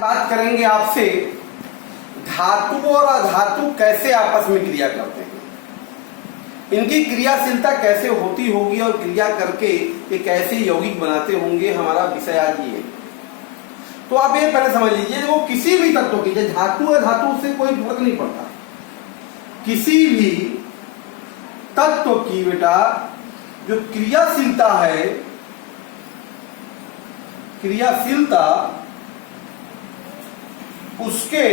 बात करेंगे आपसे धातु और अधातु कैसे आपस में क्रिया करते हैं, इनकी क्रियाशीलता कैसे होती होगी और क्रिया करके ये कैसे यौगिक बनाते होंगे, हमारा विषय आज ये। तो आप ये पहले समझ लीजिए, वो किसी भी तत्व की, धातु अधातु से कोई फर्क नहीं पड़ता, किसी भी तत्व की बेटा जो क्रियाशीलता है, क्रियाशीलता उसके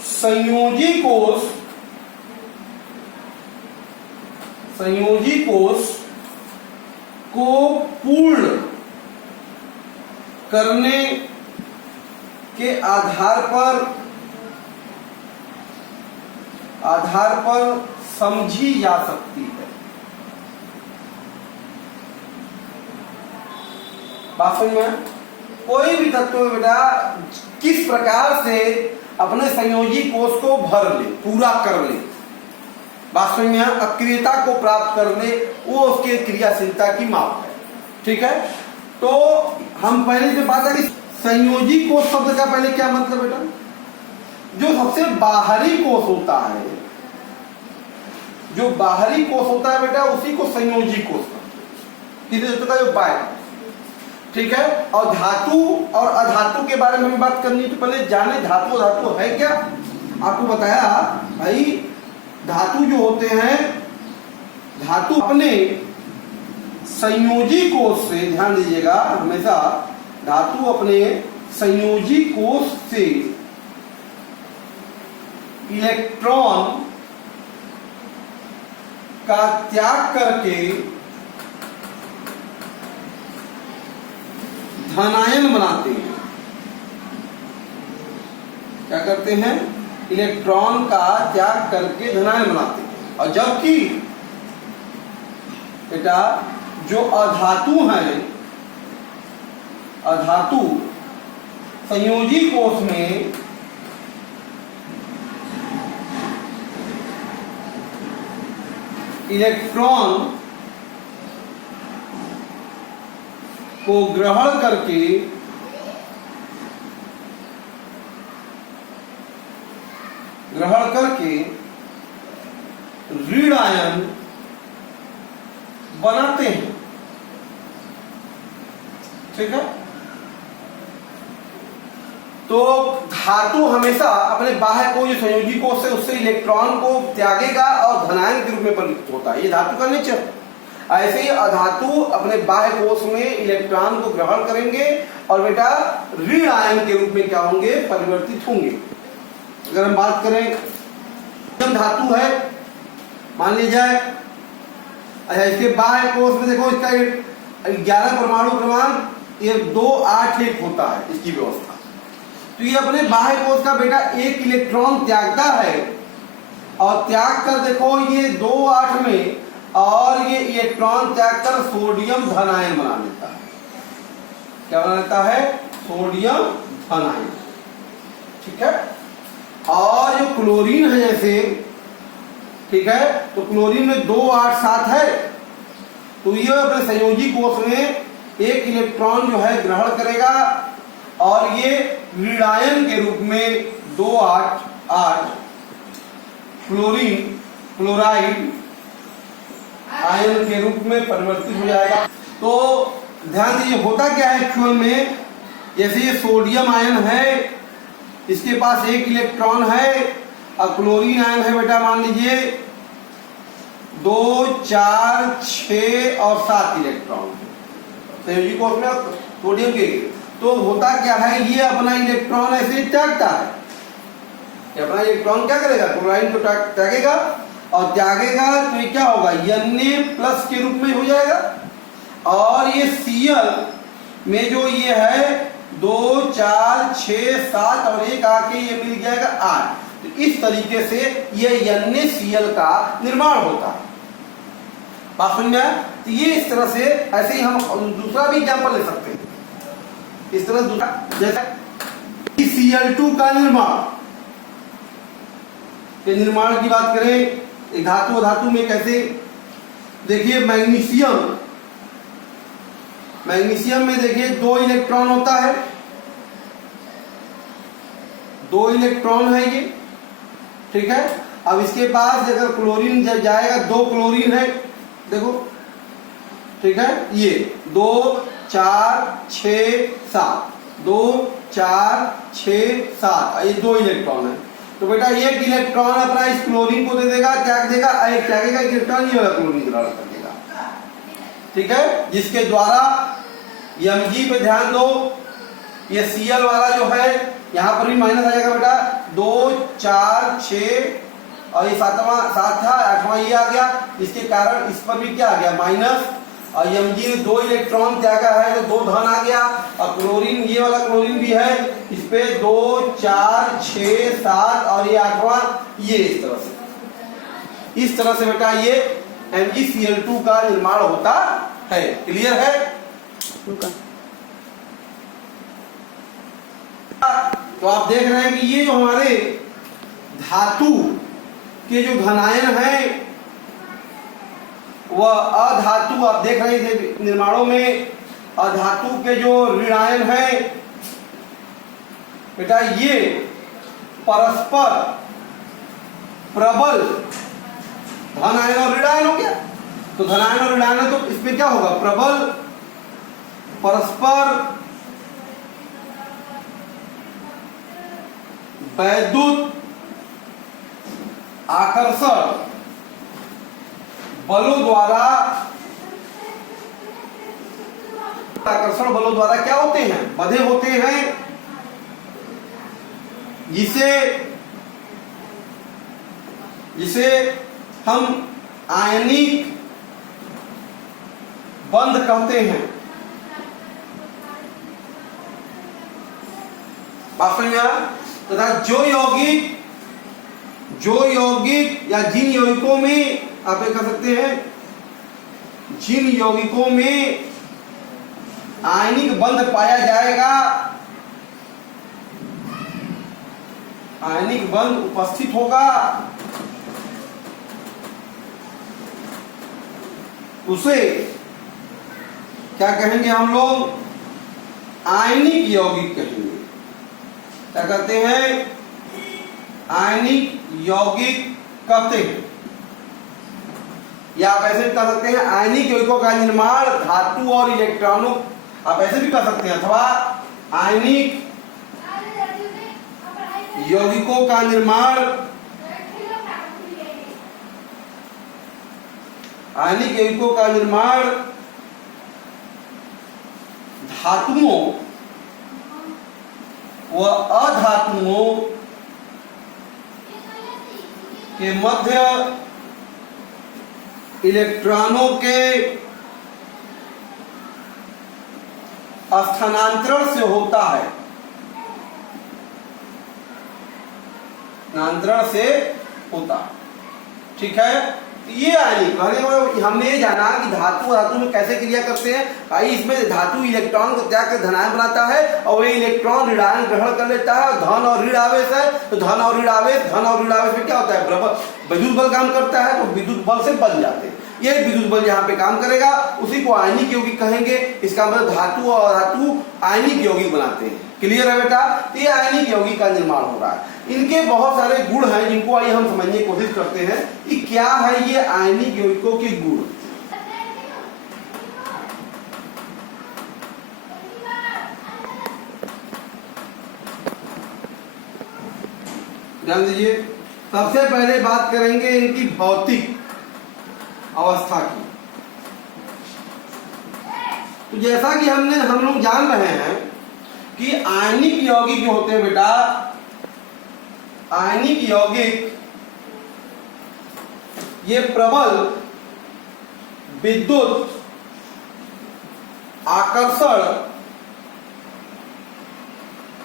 संयोजी कोष को पूर्ण करने के आधार पर समझी जा सकती है। बात समझ में? कोई भी तत्व बेटा किस प्रकार से अपने संयोजी कोष को भर ले, पूरा कर ले, बात समझ में, अक्रियता को प्राप्त कर ले, वो उसके क्रियाशीलता की माप है। ठीक है, तो हम पहले जो बात है कि संयोजी कोष शब्द का पहले क्या मतलब बेटा, जो सबसे बाहरी कोष होता है, जो बाहरी कोष होता है बेटा उसी को संयोजी कोष का जो बाय। ठीक है, और धातु और अधातु के बारे में बात करनी तो पहले जाने धातु अधातु है क्या। आपको बताया भाई, धातु जो होते हैं, धातु अपने संयोजी कोष से, ध्यान दीजिएगा हमेशा, धातु अपने संयोजी कोष से इलेक्ट्रॉन का त्याग करके धनायन बनाते हैं। क्या करते हैं? इलेक्ट्रॉन का त्याग करके धनायन बनाते हैं। और जबकि बेटा जो अधातु हैं, अधातु संयोजी कोष में इलेक्ट्रॉन को ग्रहण करके ऋण आयन बनाते हैं। ठीक है, तो धातु हमेशा अपने बाह्य को, जो संयोजी कोष से, उससे इलेक्ट्रॉन को त्यागेगा और धनायन के रूप में परिवर्तित होता है, ये धातु का नेचर। ऐसे ही अधातु अपने बाह्य कोष में इलेक्ट्रॉन को ग्रहण करेंगे और बेटा ऋण आयन के रूप में क्या होंगे, परिवर्तित होंगे। अगर हम बात करें, धातु है मान लीजिए, अच्छा इसके बाह्य कोष में देखो, इसका 11 परमाणु क्रमांक, ये 2 8 1 होता है इसकी व्यवस्था। तो ये अपने बाह्य कोष का बेटा एक इलेक्ट्रॉन त्यागता है, और त्याग कर देखो ये 2 8 में, और ये इलेक्ट्रॉन त्याग कर सोडियम धनायन बना लेता है। क्या बना लेता है? सोडियम धनायन। ठीक है, और जो क्लोरीन है जैसे, ठीक है, तो क्लोरीन में 2 8 7 है, तो ये अपने संयोजी कोष में एक इलेक्ट्रॉन जो है ग्रहण करेगा, और ये ऋणायन के रूप में 2 8 8 क्लोराइड आयन के रूप में परिवर्तित हो जाएगा। तो ध्यान दीजिए, होता क्या है एक्चुअल में, जैसे ये सोडियम आयन है, इसके पास एक इलेक्ट्रॉन है, और क्लोरीन आयन है बेटा मान लीजिए 2 4 6 और 7 इलेक्ट्रॉन संयोजी कोष में सोडियम के। तो होता क्या है, ये अपना इलेक्ट्रॉन ऐसे त्यागता है, ये अपना इलेक्ट्रॉन क्या करेगा, क्लोराइन को त्यागेगा, और त्यागेगा तो ये क्या होगा, Na+ के रूप में हो जाएगा, और ये Cl में जो ये है 2 4 6 7 और 1 आके ये मिल जाएगा 8। तो इस तरीके से ये NaCl का निर्माण होता है। बात समझ में आया? तो ये इस तरह से, ऐसे ही हम दूसरा भी एग्जाम्पल ले सकते हैं, इस तरह दूसरा, जैसे Cl2 का निर्माण की बात करें, एक धातु धातु में कैसे, देखिए मैग्नीशियम में देखिए 2 इलेक्ट्रॉन होता है, 2 इलेक्ट्रॉन है ये, ठीक है। अब इसके पास अगर क्लोरीन जाएगा, 2 क्लोरीन है, देखो, ठीक है, ये 2 4 6 7, 2 4 6 7, ये 2 इलेक्ट्रॉन है। तो बेटा एक इलेक्ट्रॉन अपना इस क्लोरीन को दे देगा, त्याग देगा, एक त्यागेगा इलेक्ट्रॉन, ये वाला क्लोरीन ग्रहण कर लेगा, ठीक है। जिसके द्वारा Mg पे ध्यान दो, ये Cl वाला जो है यहाँ पर भी माइनस आ जाएगा बेटा, 2 4 6 और ये 7 था, 8वां ये आ गया, इसके कारण इस पर भी क्या आ गया, माइनस। और Mg ने 2 इलेक्ट्रॉन त्यागा है तो 2 धन आ गया। और क्लोरीन, ये वाला क्लोरीन भी है, इस पे 2 4 6 7 और ये 8वां, ये इस तरह से बेटा ये MgCl2 का निर्माण होता है। क्लियर है? तो आप देख रहे हैं कि ये जो हमारे धातु के जो धनायन हैं वह अधातु, आप देख रहे हैं निर्माणों में अधातु के जो ऋणायन हैं बेटा, ये परस्पर प्रबल धनायन और ऋणायन हो गया। तो धनायन और ऋणायन, तो इसमें क्या होगा, प्रबल परस्पर वैद्युत आकर्षण बलों द्वारा, आकर्षण बलों द्वारा क्या होते हैं, बंधे होते हैं, जिसे हम आयनिक बंध कहते हैं। बात समझ में आया? तथा जो यौगिक या जिन यौगिकों में आप ये कह सकते हैं, जिन यौगिकों में आयनिक बंध पाया जाएगा, आयनिक बंध उपस्थित होगा, उसे क्या कहेंगे हम लोग, आयनिक यौगिक कहेंगे। क्या कहते हैं, आयनिक यौगिक कहते हैं। या आप ऐसे भी कह सकते हैं, आयनिक यौगिकों का निर्माण धातु और इलेक्ट्रॉनों, आप ऐसे भी कह सकते हैं, अथवा आयनिक यौगिकों का निर्माण, आयनिक यौगिकों का निर्माण धातुओं व अधातुओं के मध्य इलेक्ट्रॉनों के स्थानांतरण से होता है, स्थानांतरण से होता है, ठीक है। ये आयनिक, हमने ये जाना कि धातु धातु में कैसे क्रिया करते हैं। भाई इसमें धातु इलेक्ट्रॉन को त्याग कर धनायन बनाता है और वही इलेक्ट्रॉन ऋणायन ग्रहण कर लेता है। धन और ऋण आवेश है, तो धन और ऋण आवेश में क्या होता है, बराबर विद्युत बल काम करता है, तो विद्युत बल से बन जाते हैं। ये विद्युत बल यहाँ पे काम करेगा, उसी को आयनिक यौगिक कहेंगे। इसका मतलब धातु और धातु आयनिक यौगिक बनाते हैं। क्लियर है बेटा? ये आयनिक यौगिक का निर्माण हो रहा है। इनके बहुत सारे गुण हैं जिनको आइए हम समझने की कोशिश करते हैं कि क्या है ये आयनिक यौगिकों के गुण। ध्यान दीजिए, सबसे पहले बात करेंगे इनकी भौतिक अवस्था की। तो जैसा कि हम लोग जान रहे हैं कि आयनिक यौगिक जो होते हैं बेटा, आयनिक यौगिक ये प्रबल विद्युत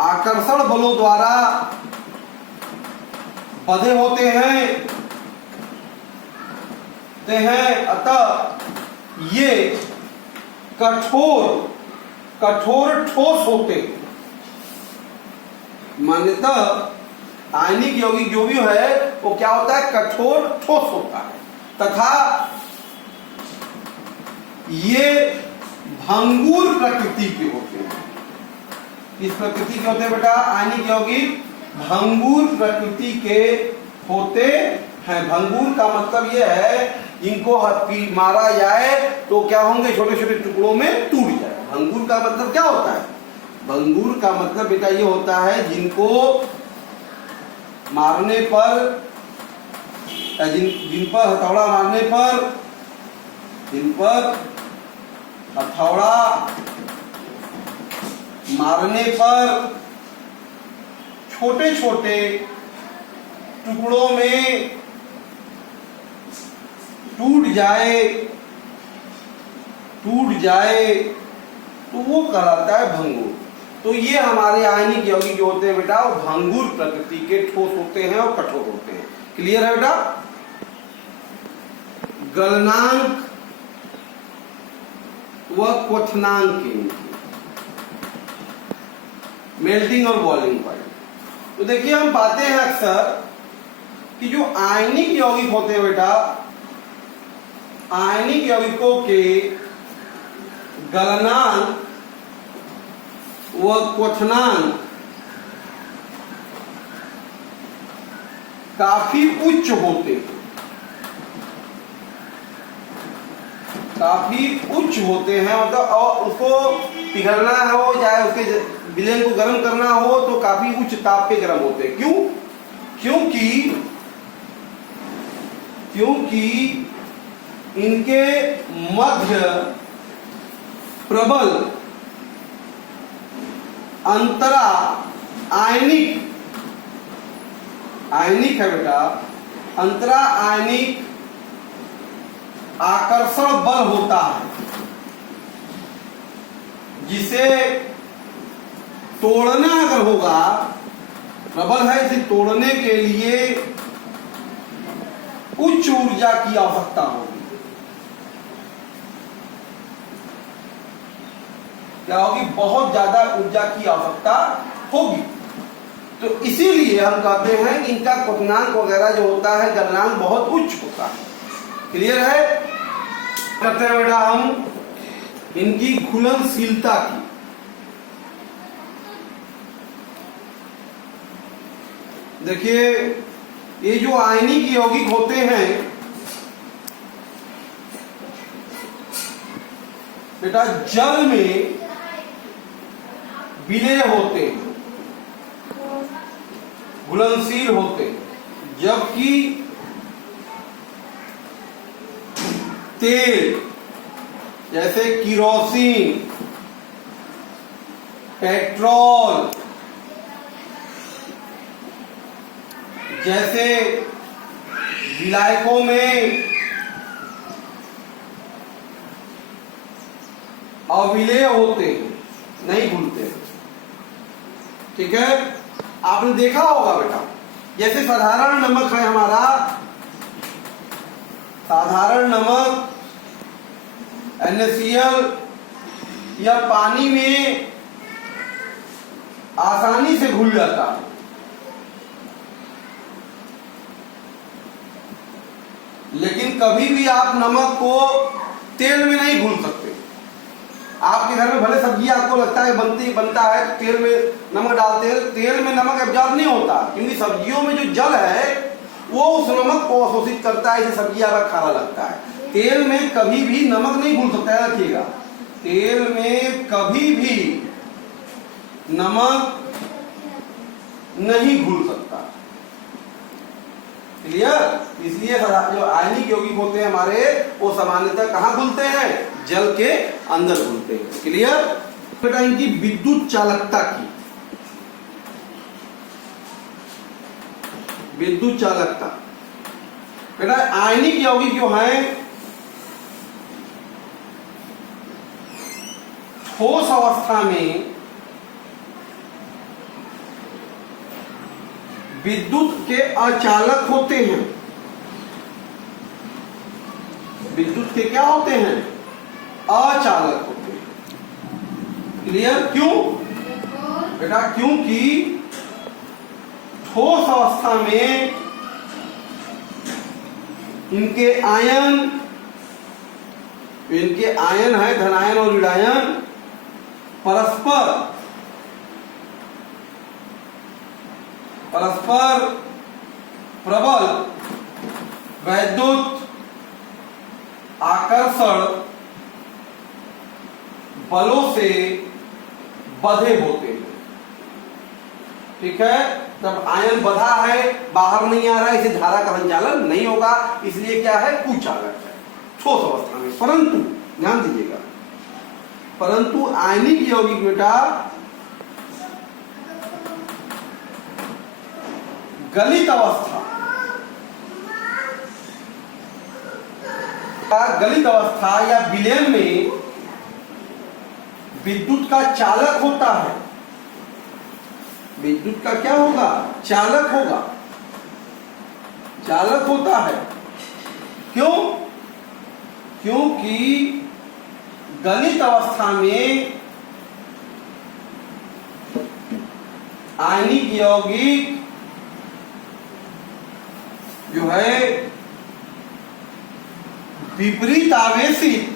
आकर्षण बलों द्वारा बंधे होते हैं, अतः ये कठोर ठोस होते हैं। मान्यतः आयनिक यौगिक जो भी है वो क्या होता है, कठोर ठोस होता है, तथा ये भंगुर प्रकृति के होते हैं। किस प्रकृति के होते हैं बेटा? आयनिक यौगिक भंगुर प्रकृति के होते हैं। भंगुर का मतलब यह है इनको मारा जाए तो क्या होंगे, छोटे छोटे टुकड़ों में टूट जाए। भंगुर का मतलब क्या होता है? भंगुर का मतलब बेटा ये होता है जिनको मारने पर, जिन पर हथौड़ा मारने पर, जिन पर हथौड़ा मारने पर छोटे छोटे टुकड़ों में टूट जाए तो वो कहलाता है भंगुर। तो ये हमारे आयनिक यौगिक जो होते हैं बेटा वो भंगुर प्रकृति के, ठोस होते हैं और कठोर होते हैं। क्लियर है बेटा? गलनांक व क्वथनांक, मेल्टिंग और बॉइलिंग पॉइंट। तो देखिए हम पाते हैं अक्सर कि जो आयनिक यौगिक होते हैं बेटा, आयनिक यौगिकों के गलनांक व क्वथनांक काफी उच्च होते हैं, काफी उच्च होते हैं। मतलब और उसको पिघलना हो, चाहे उसके विलयन को गर्म करना हो तो काफी उच्च ताप पे गर्म होते हैं। क्यों? क्योंकि इनके मध्य प्रबल अंतरा आयनिक है बेटा, अंतरा आयनिक आकर्षण बल होता है, जिसे तोड़ना अगर होगा, प्रबल है, इसे तोड़ने के लिए उच्च ऊर्जा की आवश्यकता होगी। क्या होगी? बहुत ज्यादा ऊर्जा की आवश्यकता होगी। तो इसीलिए हम कहते हैं कि इनका क्वथनांक वगैरह जो होता है, गलनांक बहुत उच्च होता है। क्लियर है? कहते हैं बेटा हम इनकी घुलनशीलता की। देखिए ये जो आयनिक यौगिक होते हैं बेटा जल में विलय होते हैं, घुलनशील होते हैं, जबकि तेल जैसे किरोसिन, पेट्रोल जैसे विलायकों में अविलेय होते हैं, नहीं घुलते। ठीक है? आपने देखा होगा बेटा, जैसे साधारण नमक है हमारा, साधारण नमक NaCl या पानी में आसानी से घुल जाता है, लेकिन कभी भी आप नमक को तेल में नहीं घुल सकते। आपके घर में भले सब्जी आपको लगता है बनता है तो तेल में नमक डालते हैं, तेल में नमक एब्जॉर्ब नहीं होता, क्योंकि सब्जियों में जो जल है वो उस नमक को अवशोषित करता है, इसे सब्जी आपका खारा लगता है। तेल में कभी भी नमक नहीं घुल सकता है, रखिएगा, तेल में कभी भी नमक नहीं घुल सकता। क्लियर? इसलिए जो आयनिक यौगिक होते हैं हमारे, वो सामान्यतः कहाँ घुलते हैं? जल के अंदर घुलते हैं। क्लियर? बेटा इनकी विद्युत चालकता की, विद्युत चालकता बेटा आयनिक यौगिक जो है ठोस अवस्था में विद्युत के अचालक होते हैं। विद्युत के क्या होते हैं? अचालक होते हैं। क्लियर? क्यों बेटा? क्योंकि ठोस अवस्था में इनके आयन है, धनायन और ऋणायन परस्पर परस्पर प्रबल वैद्युत आकर्षण बलों से बंधे होते हैं। ठीक है, तब आयन बंधा है, बाहर नहीं आ रहा है, इसे धारा का संचालन नहीं होगा, इसलिए क्या है, कुचालक है ठोस अवस्था में। परंतु ध्यान दीजिएगा, परंतु आयनिक यौगिक बेटा गलित अवस्था, गलित अवस्था या विलयन में विद्युत का चालक होता है। विद्युत का क्या होगा, चालक होगा, चालक होता है। क्यों? क्योंकि गलित अवस्था में आयनिक यौगिक जो है विपरीत आवेशित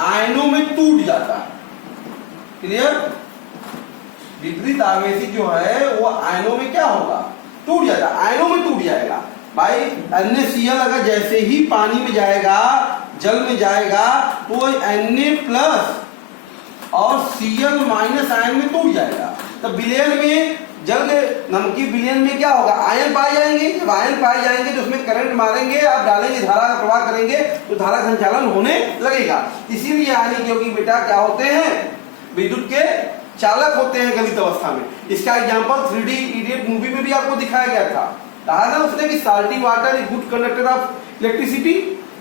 आयनों में टूट जाता है। क्लियर? विपरीत आवेशित जो है वो आयनों में क्या होगा, टूट जाता है, आयनों में टूट जाएगा। भाई NaCl अगर जैसे ही पानी में जाएगा, जल में जाएगा, तो Na+ और Cl- आयन में टूट जाएगा। तब विलयन में, जल नमकीन विलयन में क्या होगा, आयन पाए जाएंगे। जब आयन पाए जाएंगे तो उसमें करंट मारेंगे, आप डालेंगे, धारा का प्रवाह करेंगे, तो धारा संचालन होने लगेगा। इसीलिए आयनिक यौगिक बेटा क्या होते हैं, विद्युत के चालक होते हैं गलित अवस्था में। इसका एग्जांपल 3D इडियट मूवी में भी आपको दिखाया गया था। कहा ना उसने कि salty water is good conductor of electricity.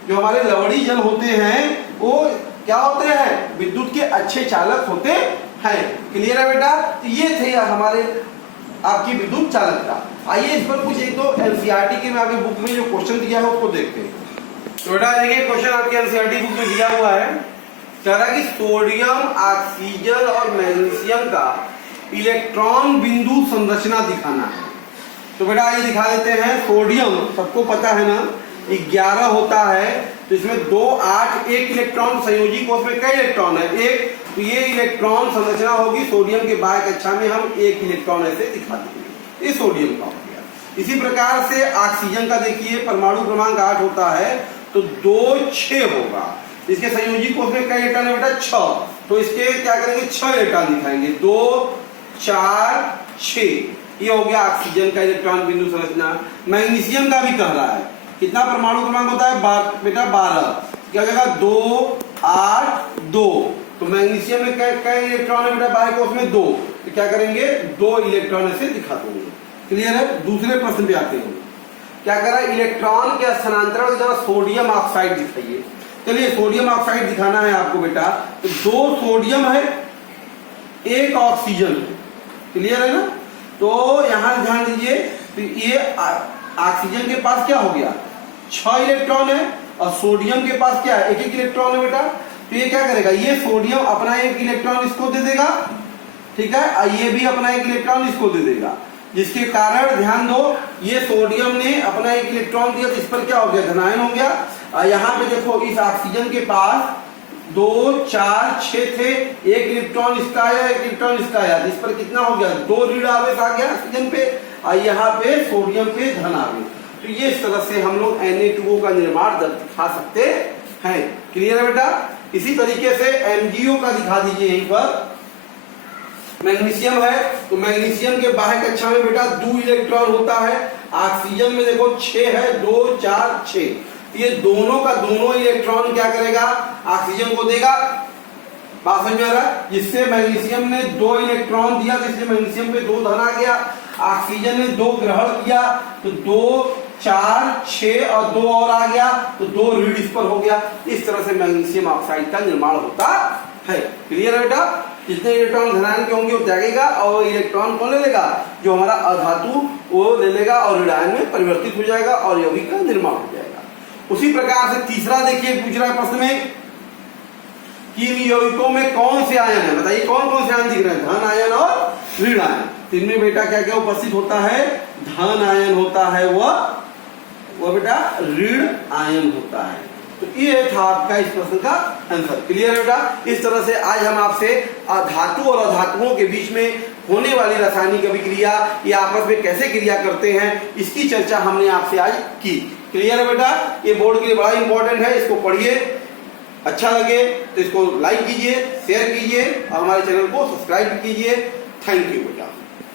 जो हमारे लवड़ी जल होते हैं वो क्या होते हैं, विद्युत के अच्छे चालक होते हैं। क्लियर है बेटा? तो ये थे हमारे आपकी विद्युत चालकता। आइए इस पर कुछ एक दो एनसीईआरटी के में आगे बुक में जो क्वेश्चन दिया है उसको देखते हैं। तो बेटा देखिए क्वेश्चन आपके एनसीईआरटी बुक में दिया हुआ है, कह रहा है कि सोडियम, ऑक्सीजन और मैग्नीशियम का इलेक्ट्रॉन बिंदु संरचना दिखाना है। तो बेटा ये दिखा देते हैं। सोडियम सबको पता है ना, 11 होता है, तो इसमें 2, 8, 1 इलेक्ट्रॉन संयोजी कोष में कई इलेक्ट्रॉन है, 1, तो ये इलेक्ट्रॉन संरचना होगी। सोडियम के बाह्य कक्षा में हम 1 इलेक्ट्रॉन ऐसे दिखा देंगे, ये सोडियम का हो गया। इसी प्रकार से ऑक्सीजन का देखिए परमाणु क्रमांक 8 होता है, तो 2, 6 होगा। इसके संयोजी कोष में कई इलेक्ट्रॉन है बेटा, 6, तो इसके क्या करेंगे, 6 इलेक्ट्रॉन दिखाएंगे, 2, 4, 6। ये हो गया ऑक्सीजन का इलेक्ट्रॉन बिंदु संरचना। मैग्नीशियम का भी कह रहा है, कितना परमाणु क्रमांक होता है बेटा, 12। क्या जगह 2, 8, 2, तो मैग्नीशियम में कई इलेक्ट्रॉन है बेटा, बाह्य कोष में 2, तो क्या करेंगे, 2 इलेक्ट्रॉन ऐसे दिखा देंगे। क्लियर है? दूसरे प्रश्न पे आते हैं। क्या कर रहा है, इलेक्ट्रॉन के स्थानांतरण की जगह सोडियम ऑक्साइड दिखाइए। चलिए सोडियम ऑक्साइड दिखाना है आपको बेटा, तो 2 सोडियम है, 1 ऑक्सीजन है। क्लियर है ना? तो यहां ध्यान दीजिए, तो ये ऑक्सीजन के पास क्या हो गया, 6 इलेक्ट्रॉन है, और सोडियम के पास क्या है, 1-1 इलेक्ट्रॉन है बेटा। तो ये क्या करेगा, ये सोडियम अपना 1 इलेक्ट्रॉन इसको दे देगा, ठीक है, और ये भी अपना 1 इलेक्ट्रॉन इसको दे देगा, जिसके कारण ध्यान दो, ये सोडियम ने अपना 1 इलेक्ट्रॉन दिया, तो इस पर क्या हो गया, धनायन हो गया। और यहाँ पे देखो इस ऑक्सीजन के पास 2, 4, 6 थे, 1 इलेक्ट्रॉन इसका आया, 1 इलेक्ट्रॉन इसका आया, इस पर कितना हो गया, 2 ऋण आवेश आ गया ऑक्सीजन पे, और यहाँ पे सोडियम पे धन आवेश। तो ये इस तरह से हम लोग Na2O का निर्माण दिखा सकते हैं। क्लियर है बेटा? इसी तरीके से MgO का दिखा दीजिए। यहीं पर मैग्नीशियम है, तो मैग्नीशियम के बाह्य कक्षा में बेटा 2 इलेक्ट्रॉन होता है, ऑक्सीजन में देखो 6 है, 2, 4, 6, ये दोनों का दोनों इलेक्ट्रॉन क्या करेगा, ऑक्सीजन को देगा। बात समझ में आ रहा है? जिससे मैग्नीशियम ने 2 इलेक्ट्रॉन दिया, तो इसलिए मैग्नीशियम पे 2 धन आ गया, ऑक्सीजन ने 2 ग्रहण किया, तो 2, 4, 6 और 2 और आ गया, तो 2 ऋण इस पर हो गया। इस तरह से मैग्नीशियम ऑक्साइड का निर्माण होता है। क्लियर है बेटा? जितने इलेक्ट्रॉन धनायन के होंगे वो त्यागेगा, और इलेक्ट्रॉन कौन ले लेगा, जो हमारा अधातु वो ले लेगा, और ऋणायन में परिवर्तित हो जाएगा, और यौगिक का निर्माण हो जाएगा। उसी प्रकार से तीसरा देखिए पूछ रहा है प्रश्न में कि इन यौगिकों में कौन से आयन है, बताइए कौन कौन से आयन दिख रहे हैं, धन आयन और ऋण आयन। इनमें बेटा क्या क्या उपस्थित होता है, धन आयन होता है, वह बेटा ऋण आयन होता है। तो ये था आपका इस प्रश्न का आंसर। क्लियर है बेटा? इस तरह से आज हम आपसे धातु और अधातुओं के बीच में होने वाली रासायनिक अभिक्रिया या आपस में कैसे क्रिया करते हैं इसकी चर्चा हमने आपसे आज की। क्लियर है बेटा? ये बोर्ड के लिए बड़ा इंपॉर्टेंट है, इसको पढ़िए, अच्छा लगे तो इसको लाइक कीजिए, शेयर कीजिए और हमारे चैनल को सब्सक्राइब कीजिए। थैंक यू बेटा।